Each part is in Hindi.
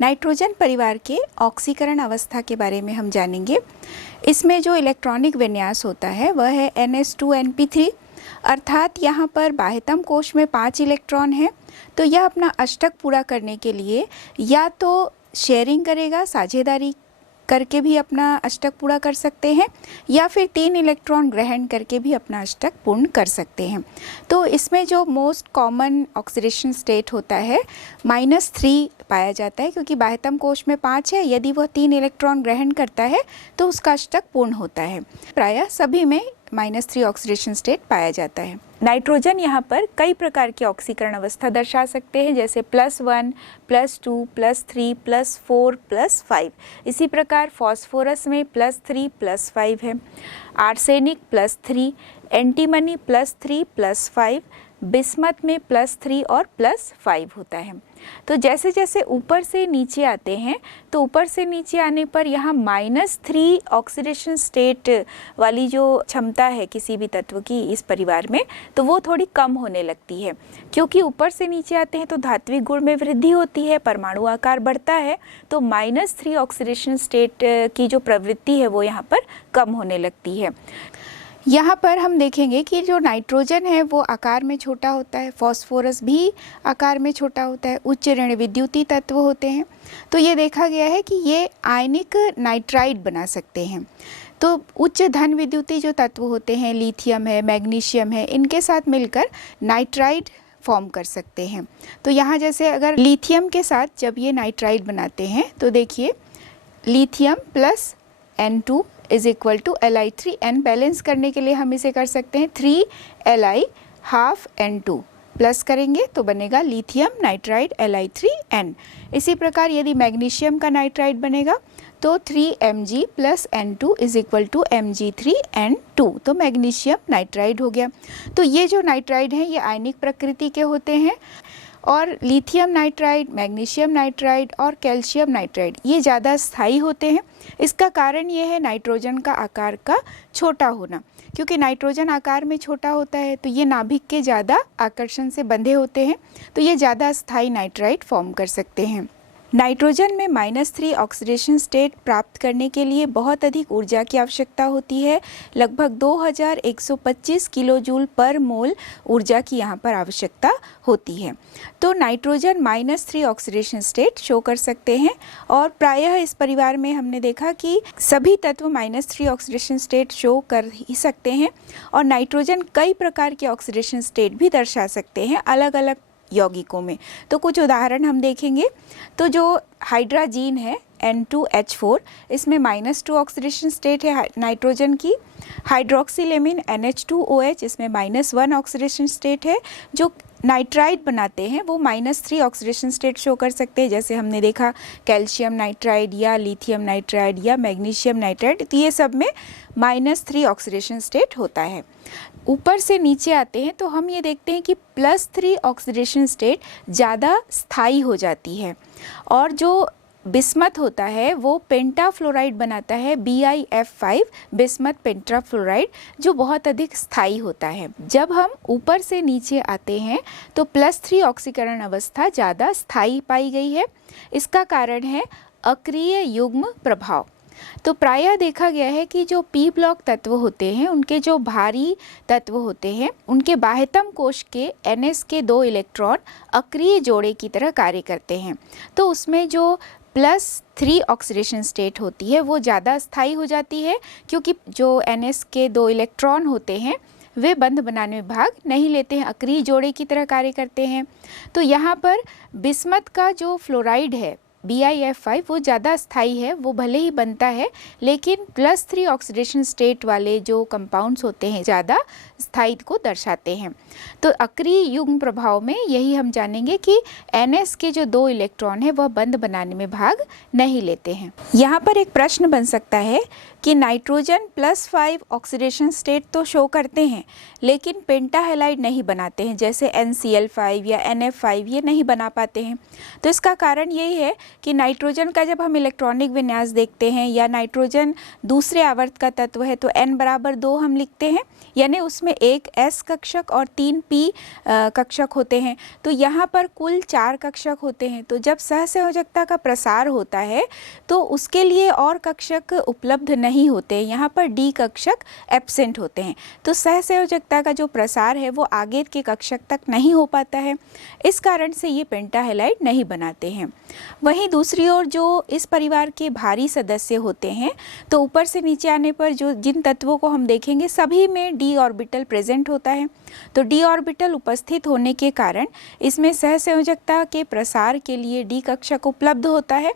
नाइट्रोजन परिवार के ऑक्सीकरण अवस्था के बारे में हम जानेंगे। इसमें जो इलेक्ट्रॉनिक विन्यास होता है वह है NH2NP3, अर्थात यहाँ पर बाह्यतम कोश में 5 इलेक्ट्रॉन हैं। तो यह अपना अष्टक पूरा करने के लिए या तो शेयरिंग करेगा, साझेदारी करके भी अपना अष्टक पूरा कर सकते हैं, या फिर 3 इलेक्ट्रॉन ग्रहण करके भी अपना अष्टक पूर्ण कर सकते हैं। तो इसमें जो मोस्ट कॉमन ऑक्सीडेशन स्टेट होता है -3 पाया जाता है, क्योंकि बाह्यतम कोश में 5 है, यदि वह 3 इलेक्ट्रॉन ग्रहण करता है तो उसका अष्टक पूर्ण होता है। प्रायः सभी में -3 ऑक्सीडेशन स्टेट पाया जाता है। नाइट्रोजन यहाँ पर कई प्रकार की ऑक्सीकरण अवस्था दर्शा सकते हैं, जैसे +1, +2, +3, +4, +5। इसी प्रकार फॉस्फोरस में +3, +5 है, आर्सेनिक +3, एंटीमनी +3, +5, बिस्मथ में +3 और +5 होता है। तो जैसे जैसे ऊपर से नीचे आते हैं तो ऊपर से नीचे आने पर यहाँ -3 ऑक्सीडेशन स्टेट वाली जो क्षमता है किसी भी तत्व की इस परिवार में, तो वो थोड़ी कम होने लगती है, क्योंकि ऊपर से नीचे आते हैं तो धात्विक गुण में वृद्धि होती है, परमाणु आकार बढ़ता है, तो -3 ऑक्सीडेशन स्टेट की जो प्रवृत्ति है वो यहाँ पर कम होने लगती है। यहाँ पर हम देखेंगे कि जो नाइट्रोजन है वो आकार में छोटा होता है, फास्फोरस भी आकार में छोटा होता है, उच्च ऋण विद्युतीय तत्व होते हैं। तो ये देखा गया है कि ये आयनिक नाइट्राइड बना सकते हैं। तो उच्च धन विद्युतीय जो तत्व होते हैं, लिथियम है, मैग्नीशियम है, इनके साथ मिलकर नाइट्राइड फॉर्म कर सकते हैं। तो यहाँ जैसे अगर लिथियम के साथ जब ये नाइट्राइड बनाते हैं तो देखिए lithium plus N2 is equal to Li3n। Balance करने के लिए हम इसे कर सकते हैं 3Li हाफ N2 प्लस करेंगे तो बनेगा लिथियम नाइट्राइड Li3n। इसी प्रकार यदि मैग्नीशियम का नाइट्राइड बनेगा तो 3Mg plus N2 is equal to Mg3n2, तो मैग्नीशियम नाइट्राइड हो गया। तो ये जो नाइट्राइड हैं ये आयनिक प्रकृति के होते हैं, और लिथियम नाइट्राइड, मैग्नीशियम नाइट्राइड और कैल्शियम नाइट्राइड ये ज़्यादा स्थायी होते हैं। इसका कारण ये है नाइट्रोजन का आकार का छोटा होना, क्योंकि नाइट्रोजन आकार में छोटा होता है तो ये नाभिक के ज़्यादा आकर्षण से बंधे होते हैं, तो ये ज़्यादा स्थायी नाइट्राइड फॉर्म कर सकते हैं। नाइट्रोजन में -3 ऑक्सीडेशन स्टेट प्राप्त करने के लिए बहुत अधिक ऊर्जा की आवश्यकता होती है। लगभग 2125 किलोजूल पर मोल ऊर्जा की यहाँ पर आवश्यकता होती है। तो नाइट्रोजन -3 ऑक्सीडेशन स्टेट शो कर सकते हैं, और प्रायः इस परिवार में हमने देखा कि सभी तत्व -3 ऑक्सीडेशन स्टेट शो कर ही सकते हैं, और नाइट्रोजन कई प्रकार के ऑक्सीडेशन स्टेट भी दर्शा सकते हैं अलग अलग यौगिकों में। तो कुछ उदाहरण हम देखेंगे। तो जो हाइड्राजीन है N2H4, इसमें -2 ऑक्सीडेशन स्टेट है नाइट्रोजन की। हाइड्रोक्सिलेमिन NH2OH, इसमें -1 ऑक्सीडेशन स्टेट है। जो नाइट्राइड बनाते हैं वो -3 ऑक्सीडेशन स्टेट शो कर सकते हैं, जैसे हमने देखा कैल्शियम नाइट्राइड या लिथियम नाइट्राइड या मैग्नीशियम नाइट्राइड, तो ये सब में -3 ऑक्सीडेशन स्टेट होता है। ऊपर से नीचे आते हैं तो हम ये देखते हैं कि +3 ऑक्सीडेशन स्टेट ज़्यादा स्थायी हो जाती है, और जो बिस्मथ होता है वो पेंटाफ्लोराइड बनाता है, BiF5 बिस्मथ पेंटाफ्लोराइड, जो बहुत अधिक स्थायी होता है। जब हम ऊपर से नीचे आते हैं तो +3 ऑक्सीकरण अवस्था ज़्यादा स्थायी पाई गई है। इसका कारण है अक्रिय युग्म प्रभाव। तो प्रायः देखा गया है कि जो P ब्लॉक तत्व होते हैं, उनके जो भारी तत्व होते हैं, उनके बाह्यतम कोश के NS के 2 इलेक्ट्रॉन अक्रिय जोड़े की तरह कार्य करते हैं। तो उसमें जो +3 ऑक्सीडेशन स्टेट होती है वो ज़्यादा स्थायी हो जाती है, क्योंकि जो NS के 2 इलेक्ट्रॉन होते हैं वे बंध बनाने में भाग नहीं लेते हैं, अक्रिय जोड़े की तरह कार्य करते हैं। तो यहाँ पर बिस्मथ का जो फ्लोराइड है BiF5 वो ज़्यादा स्थायी है, वो भले ही बनता है, लेकिन +3 ऑक्सीडेशन स्टेट वाले जो कंपाउंड्स होते हैं ज़्यादा स्थायित्व को दर्शाते हैं। तो अक्रिय युग्म प्रभाव में यही हम जानेंगे कि NS के जो 2 इलेक्ट्रॉन है वह बंध बनाने में भाग नहीं लेते हैं। यहाँ पर एक प्रश्न बन सकता है कि नाइट्रोजन +5 ऑक्सीडेशन स्टेट तो शो करते हैं, लेकिन पेंटाहेलाइड नहीं बनाते हैं, जैसे NCl5 या NF5 ये नहीं बना पाते हैं। तो इसका कारण यही है कि नाइट्रोजन का जब हम इलेक्ट्रॉनिक विन्यास देखते हैं या नाइट्रोजन दूसरे आवर्त का तत्व है तो n बराबर 2 हम लिखते हैं, यानी उसमें एक s कक्षक और 3 p कक्षक होते हैं। तो यहाँ पर कुल 4 कक्षक होते हैं। तो जब सहसंयोजकता का प्रसार होता है तो उसके लिए और कक्षक उपलब्ध नहीं होते, यहाँ पर d कक्षक एब्सेंट होते हैं। तो सहसंयोजकता का जो प्रसार है वो आगे के कक्षक तक नहीं हो पाता है, इस कारण से ये पेंटाहेलाइड नहीं बनाते हैं। वहीं दूसरी ओर जो इस परिवार के भारी सदस्य होते हैं तो ऊपर से नीचे आने पर जो जिन तत्वों को हम देखेंगे सभी में d ऑर्बिटल प्रेजेंट होता है। तो d ऑर्बिटल उपस्थित होने के कारण इसमें सहसंयोजकता के प्रसार के लिए d कक्षक उपलब्ध होता है।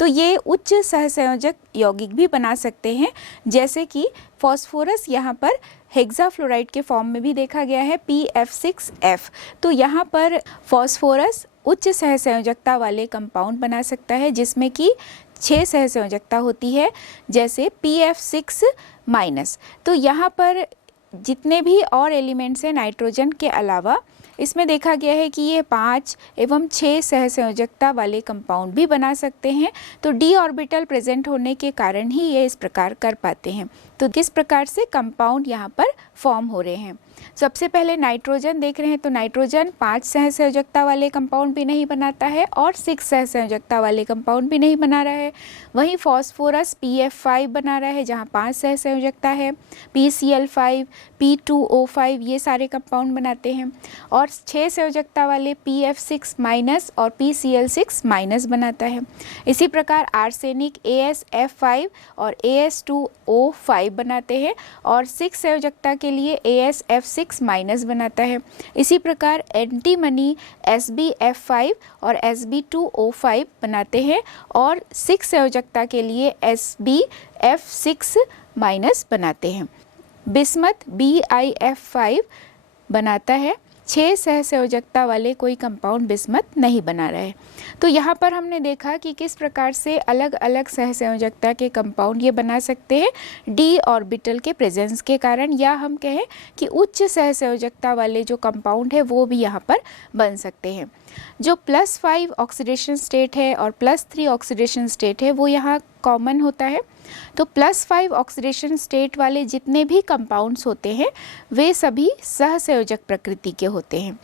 तो ये उच्च सहसंयोजक यौगिक भी बना सकते हैं, जैसे कि फॉस्फोरस यहाँ पर हेक्साफ्लोराइड के फॉर्म में भी देखा गया है PF6F। तो यहाँ पर फॉस्फोरस उच्च सहसंयोजकता वाले कंपाउंड बना सकता है जिसमें कि 6 सहसंयोजकता होती है, जैसे PF6-। तो यहाँ पर जितने भी और एलिमेंट्स हैं नाइट्रोजन के अलावा, इसमें देखा गया है कि ये 5 एवं 6 सहसंयोजकता वाले कंपाउंड भी बना सकते हैं। तो d ऑर्बिटल प्रेजेंट होने के कारण ही ये इस प्रकार कर पाते हैं। तो किस प्रकार से कंपाउंड यहाँ पर फॉर्म हो रहे हैं। सबसे पहले नाइट्रोजन देख रहे हैं तो नाइट्रोजन 5 सहसंयोजकता वाले कंपाउंड भी नहीं बनाता है और 6 सहसंयोजकता वाले कंपाउंड भी नहीं बना रहा है। वहीं फॉस्फोरस PF5 बना रहा है जहाँ 5 सहसंयोजकता है, PCl5, P2O5 ये सारे कंपाउंड बनाते हैं, और 6 संयोजकता वाले PF6- और PCl6- बनाता है। इसी प्रकार आर्सेनिक AsF5 और AS2O5 बनाते हैं और 6 संयोजकता के लिए AsF6- बनाता है। इसी प्रकार एंटीमनी SbF5 और Sb2O5 बनाते हैं और 6 संयोजकता के लिए SbF6- बनाते हैं। बिस्मथ BiF5 बनाता है। 6 सहसंयोजकता वाले कोई कंपाउंड बिस्मथ नहीं बना रहा है। तो यहाँ पर हमने देखा कि किस प्रकार से अलग अलग सहसंयोजकता के कंपाउंड ये बना सकते हैं d ऑर्बिटल के प्रेजेंस के कारण, या हम कहें कि उच्च सहसंयोजकता वाले जो कंपाउंड है वो भी यहाँ पर बन सकते हैं। जो +5 ऑक्सीडेशन स्टेट है और +3 ऑक्सीडेशन स्टेट है वो यहाँ कॉमन होता है। तो +5 ऑक्सीडेशन स्टेट वाले जितने भी कंपाउंड्स होते हैं वे सभी सहसंयोजक प्रकृति के होते हैं,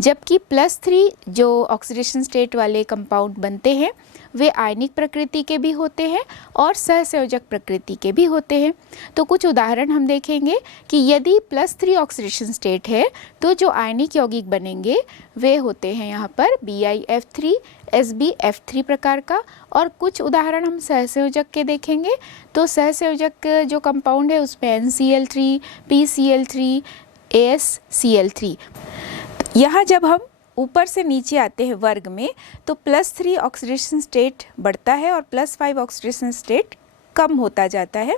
जबकि +3 जो ऑक्सीडेशन स्टेट वाले कंपाउंड बनते हैं वे आयनिक प्रकृति के भी होते हैं और सहसंयोजक प्रकृति के भी होते हैं। तो कुछ उदाहरण हम देखेंगे कि यदि +3 ऑक्सीडेशन स्टेट है तो जो आयनिक यौगिक बनेंगे वे होते हैं यहाँ पर BiF3, SbF3 प्रकार का। और कुछ उदाहरण हम सहसंयोजक के देखेंगे तो सहसंयोजक जो कंपाउंड है उसमें NCl3, PCl3, AsCl3। यहाँ जब हम ऊपर से नीचे आते हैं वर्ग में तो +3 ऑक्सीडेशन स्टेट बढ़ता है और +5 ऑक्सीडेशन स्टेट कम होता जाता है।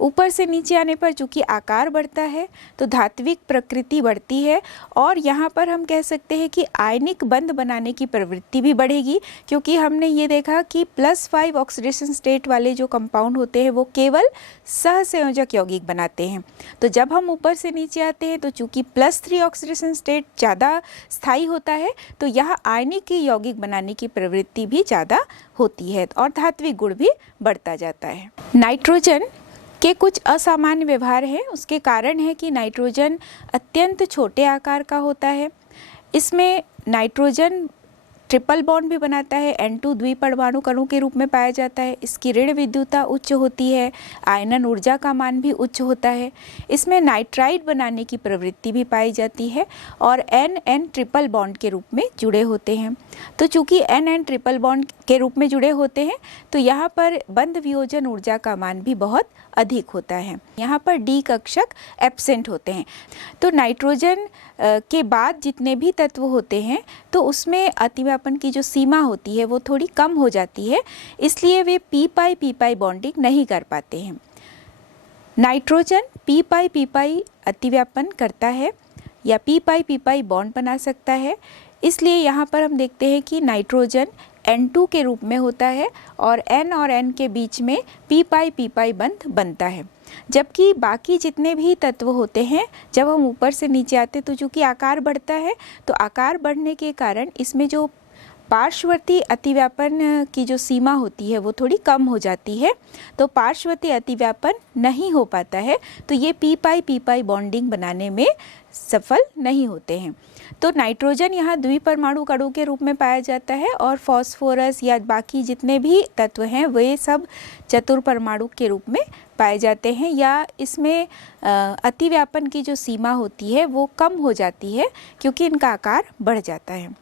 ऊपर से नीचे आने पर चूंकि आकार बढ़ता है तो धात्विक प्रकृति बढ़ती है, और यहाँ पर हम कह सकते हैं कि आयनिक बंध बनाने की प्रवृत्ति भी बढ़ेगी, क्योंकि हमने ये देखा कि +5 ऑक्सीडेशन स्टेट वाले जो कंपाउंड होते हैं वो केवल सहसंयोजक यौगिक बनाते हैं। तो जब हम ऊपर से नीचे आते हैं तो चूंकि +3 ऑक्सीडेशन स्टेट ज़्यादा स्थायी होता है तो यहाँ आयनिक यौगिक बनाने की प्रवृत्ति भी ज़्यादा होती है और धात्विक गुण भी बढ़ता जाता है। नाइट्रोजन के कुछ असामान्य व्यवहार हैं, उसके कारण है कि नाइट्रोजन अत्यंत छोटे आकार का होता है। इसमें नाइट्रोजन ट्रिपल बॉन्ड भी बनाता है, N2 द्विपरमाणु कणों के रूप में पाया जाता है। इसकी ऋण विद्युता उच्च होती है, आयनन ऊर्जा का मान भी उच्च होता है। इसमें नाइट्राइड बनाने की प्रवृत्ति भी पाई जाती है और N ट्रिपल बॉन्ड के रूप में जुड़े होते हैं। तो चूंकि N ट्रिपल बॉन्ड के रूप में जुड़े होते हैं तो यहाँ पर बंध वियोजन ऊर्जा का मान भी बहुत अधिक होता है। यहाँ पर D कक्षक एब्सेंट होते हैं। तो नाइट्रोजन के बाद जितने भी तत्व होते हैं तो उसमें अतिव्यापन की जो सीमा होती है वो थोड़ी कम हो जाती है, इसलिए वे p-pi बॉन्डिंग नहीं कर पाते हैं। नाइट्रोजन p-pi अतिव्यापन करता है या p-pi बॉन्ड बना सकता है, इसलिए यहाँ पर हम देखते हैं कि नाइट्रोजन N2 के रूप में होता है और N और N के बीच में p-pi बंध बनता है। जबकि बाकी जितने भी तत्व होते हैं जब हम ऊपर से नीचे आते तो चूँकि आकार बढ़ता है तो आकार बढ़ने के कारण इसमें जो पार्श्ववर्ती अतिव्यापन की जो सीमा होती है वो थोड़ी कम हो जाती है, तो पार्श्ववर्ती अतिव्यापन नहीं हो पाता है, तो ये पी पाई बॉन्डिंग बनाने में सफल नहीं होते हैं। तो नाइट्रोजन यहाँ द्विपरमाणु अणु के रूप में पाया जाता है और फास्फोरस या बाकी जितने भी तत्व हैं वे सब चतुर्परमाणु के रूप में पाए जाते हैं, या इसमें अतिव्यापन की जो सीमा होती है वो कम हो जाती है क्योंकि इनका आकार बढ़ जाता है।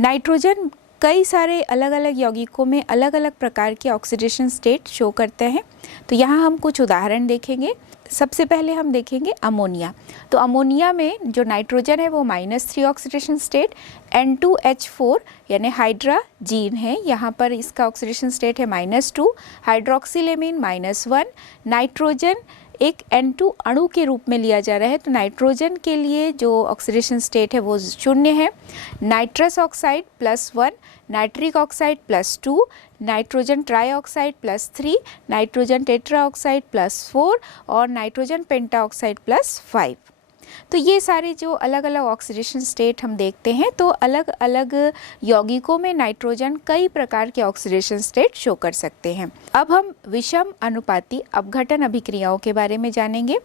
नाइट्रोजन कई सारे अलग अलग यौगिकों में अलग अलग प्रकार के ऑक्सीडेशन स्टेट शो करते हैं, तो यहाँ हम कुछ उदाहरण देखेंगे। सबसे पहले हम देखेंगे अमोनिया। तो अमोनिया में जो नाइट्रोजन है वो -3 ऑक्सीडेशन स्टेट, N2H4 यानी हाइड्राजीन है, यहाँ पर इसका ऑक्सीडेशन स्टेट है -2, हाइड्रोक्सिलेमिन -1, नाइट्रोजन एक N2 अणु के रूप में लिया जा रहा है, तो नाइट्रोजन के लिए जो ऑक्सीडेशन स्टेट है वो 0 है, nitrous oxide +1, nitric oxide +2, nitrogen trioxide +3, nitrogen tetroxide +4 और नाइट्रोजन पेंटाऑक्साइड +5। तो ये सारे जो अलग अलग ऑक्सीडेशन स्टेट हम देखते हैं, तो अलग अलग यौगिकों में नाइट्रोजन कई प्रकार के ऑक्सीडेशन स्टेट शो कर सकते हैं। अब हम विषम अनुपाती अपघटन अभिक्रियाओं के बारे में जानेंगे।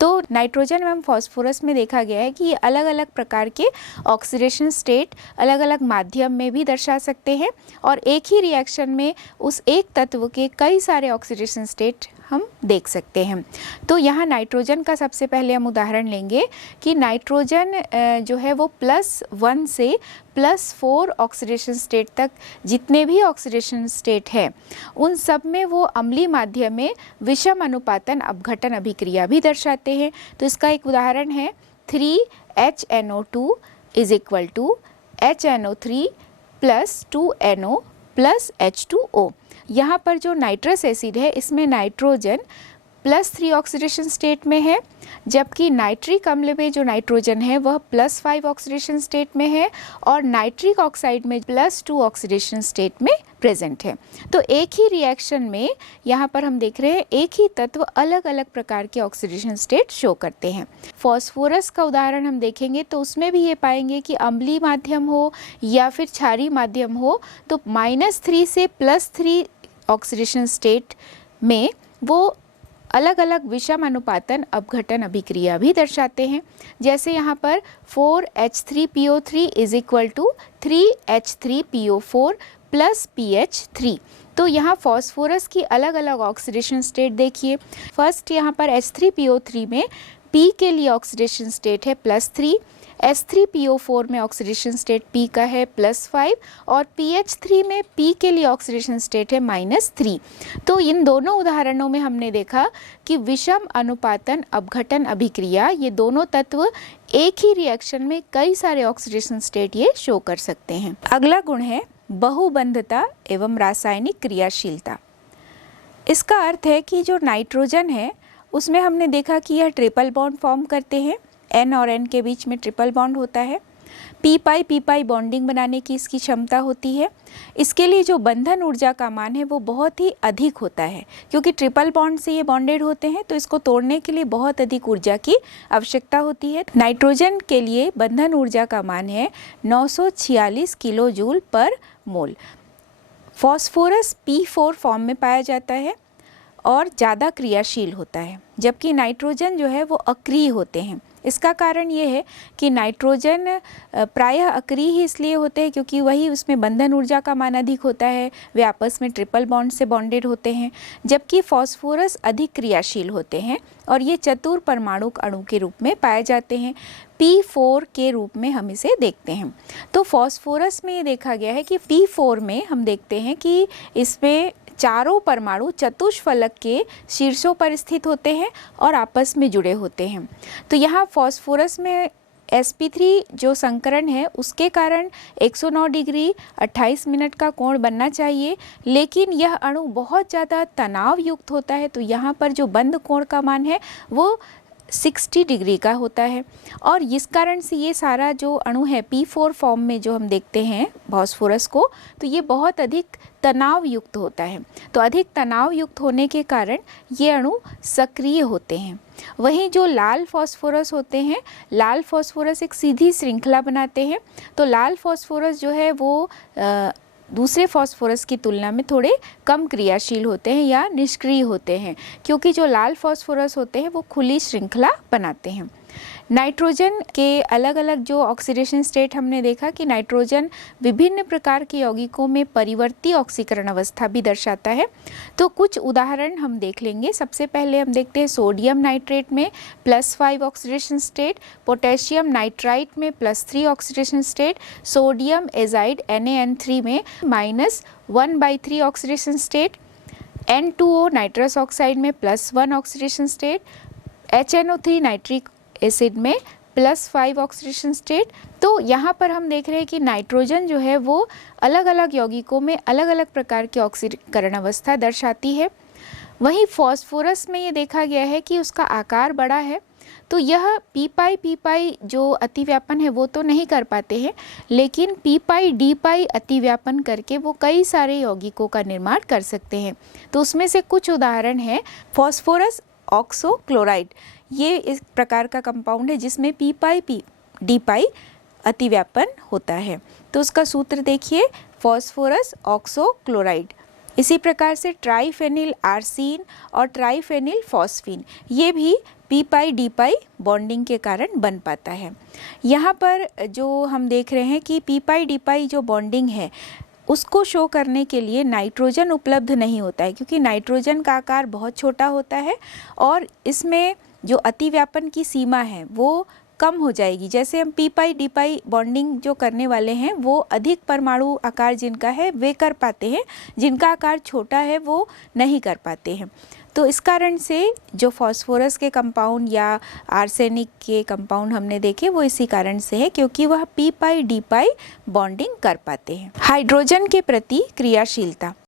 तो नाइट्रोजन एवं फास्फोरस में देखा गया है कि ये अलग अलग प्रकार के ऑक्सीडेशन स्टेट अलग अलग माध्यम में भी दर्शा सकते हैं और एक ही रिएक्शन में उस एक तत्व के कई सारे ऑक्सीडेशन स्टेट हम देख सकते हैं। तो यहाँ नाइट्रोजन का सबसे पहले हम उदाहरण लेंगे कि नाइट्रोजन जो है वो +1 से +4 ऑक्सीडेशन स्टेट तक जितने भी ऑक्सीडेशन स्टेट है उन सब में वो अम्लीय माध्यम में विषम अनुपातन अपघटन अभिक्रिया भी दर्शाते हैं। तो इसका एक उदाहरण है 3HNO2 = HNO3 + 2NO + H2O। यहाँ पर जो नाइट्रस एसिड है इसमें नाइट्रोजन +3 ऑक्सीडेशन स्टेट में है, जबकि नाइट्रिक अम्ल में जो नाइट्रोजन है वह +5 ऑक्सीडेशन स्टेट में है और नाइट्रिक ऑक्साइड में +2 ऑक्सीडेशन स्टेट में प्रेजेंट है। तो एक ही रिएक्शन में यहाँ पर हम देख रहे हैं एक ही तत्व अलग अलग प्रकार के ऑक्सीडेशन स्टेट शो करते हैं। फास्फोरस का उदाहरण हम देखेंगे तो उसमें भी ये पाएंगे कि अम्लीय माध्यम हो या फिर क्षारीय माध्यम हो, तो -3 से +3 ऑक्सीडेशन स्टेट में वो अलग अलग विषम अनुपातन अपघटन अभिक्रिया भी दर्शाते हैं। जैसे यहाँ पर 4H3PO3 = 3H3PO4 + PH3। तो यहाँ फास्फोरस की अलग अलग ऑक्सीडेशन स्टेट देखिए। फर्स्ट यहाँ पर H3PO3 में P के लिए ऑक्सीडेशन स्टेट है +3, S3PO4 में ऑक्सीडेशन स्टेट P का है +5 और PH3 में P के लिए ऑक्सीडेशन स्टेट है -3। तो इन दोनों उदाहरणों में हमने देखा कि विषम अनुपातन अपघटन अभिक्रिया ये दोनों तत्व एक ही रिएक्शन में कई सारे ऑक्सीडेशन स्टेट ये शो कर सकते हैं। अगला गुण है बहुबंधता एवं रासायनिक क्रियाशीलता। इसका अर्थ है कि जो नाइट्रोजन है उसमें हमने देखा कि यह ट्रिपल बॉन्ड फॉर्म करते हैं, N और N के बीच में ट्रिपल बॉन्ड होता है। पी पाई बॉन्डिंग बनाने की इसकी क्षमता होती है। इसके लिए जो बंधन ऊर्जा का मान है वो बहुत ही अधिक होता है, क्योंकि ट्रिपल बॉन्ड से ये बॉन्डेड होते हैं तो इसको तोड़ने के लिए बहुत अधिक ऊर्जा की आवश्यकता होती है। नाइट्रोजन के लिए बंधन ऊर्जा का मान है 946 किलोजूल पर मोल। फास्फोरस P4 फॉर्म में पाया जाता है और ज़्यादा क्रियाशील होता है, जबकि नाइट्रोजन जो है वो अक्रिय होते हैं। इसका कारण ये है कि नाइट्रोजन प्रायः अक्रिय ही इसलिए होते हैं क्योंकि वही उसमें बंधन ऊर्जा का मान अधिक होता है, वे आपस में ट्रिपल बॉन्ड से बॉन्डेड होते हैं, जबकि फास्फोरस अधिक क्रियाशील होते हैं और ये चतुर परमाणु अणु के रूप में पाए जाते हैं। P4 के रूप में हम इसे देखते हैं। तो फास्फोरस में ये देखा गया है कि P4 में हम देखते हैं कि इसमें चारों परमाणु चतुष्फलक के शीर्षों पर स्थित होते हैं और आपस में जुड़े होते हैं। तो यहाँ फास्फोरस में sp3 जो संकरण है उसके कारण 109 डिग्री 28 मिनट का कोण बनना चाहिए, लेकिन यह अणु बहुत ज़्यादा तनाव युक्त होता है, तो यहाँ पर जो बंद कोण का मान है वो 60 डिग्री का होता है और इस कारण से ये सारा जो अणु है P4 फॉर्म में जो हम देखते हैं फास्फोरस को, तो ये बहुत अधिक तनाव युक्त होता है। तो अधिक तनाव युक्त होने के कारण ये अणु सक्रिय होते हैं। वहीं जो लाल फास्फोरस होते हैं, लाल फास्फोरस एक सीधी श्रृंखला बनाते हैं। तो लाल फास्फोरस जो है वो दूसरे फास्फोरस की तुलना में थोड़े कम क्रियाशील होते हैं या निष्क्रिय होते हैं, क्योंकि जो लाल फास्फोरस होते हैं वो खुली श्रृंखला बनाते हैं। नाइट्रोजन के अलग अलग जो ऑक्सीडेशन स्टेट हमने देखा कि नाइट्रोजन विभिन्न प्रकार के यौगिकों में परिवर्ती ऑक्सीकरण अवस्था भी दर्शाता है। तो कुछ उदाहरण हम देख लेंगे। सबसे पहले हम देखते हैं सोडियम नाइट्रेट में +5 ऑक्सीडेशन स्टेट, पोटेशियम नाइट्राइट में +3 oxidation state, sodium azide NaN3 में -1/3 oxidation state, N2O nitrous oxide में +1 oxidation state, HNO3 nitric acid में +5 ऑक्सीडेशन स्टेट। तो यहाँ पर हम देख रहे हैं कि नाइट्रोजन जो है वो अलग अलग यौगिकों में अलग अलग प्रकार की ऑक्सीकरण अवस्था दर्शाती है। वहीं फास्फोरस में ये देखा गया है कि उसका आकार बड़ा है, तो यह p जो अतिव्यापन है वो तो नहीं कर पाते हैं, लेकिन p अतिव्यापन करके वो कई सारे यौगिकों का निर्माण कर सकते हैं। तो उसमें से कुछ उदाहरण है फास्फोरस ऑक्सोक्लोराइड। ये इस प्रकार का कंपाउंड है जिसमें p अतिव्यापन होता है। तो उसका सूत्र देखिए, फास्फोरस ऑक्सोक्लोराइड। इसी प्रकार से ट्राइफेनिल आर्सीन और ट्राइफेनिल फॉस्फीन, ये भी p बॉन्डिंग के कारण बन पाता है। यहाँ पर जो हम देख रहे हैं कि p जो बॉन्डिंग है उसको शो करने के लिए नाइट्रोजन उपलब्ध नहीं होता है, क्योंकि नाइट्रोजन का आकार बहुत छोटा होता है और इसमें जो अतिव्यापन की सीमा है वो कम हो जाएगी। जैसे हम p बॉन्डिंग जो करने वाले हैं वो अधिक परमाणु आकार जिनका है वे कर पाते हैं, जिनका आकार छोटा है वो नहीं कर पाते हैं। तो इस कारण से जो फास्फोरस के कंपाउंड या आर्सेनिक के कंपाउंड हमने देखे वो इसी कारण से है, क्योंकि वह p बॉन्डिंग कर पाते हैं। हाइड्रोजन के प्रति क्रियाशीलता।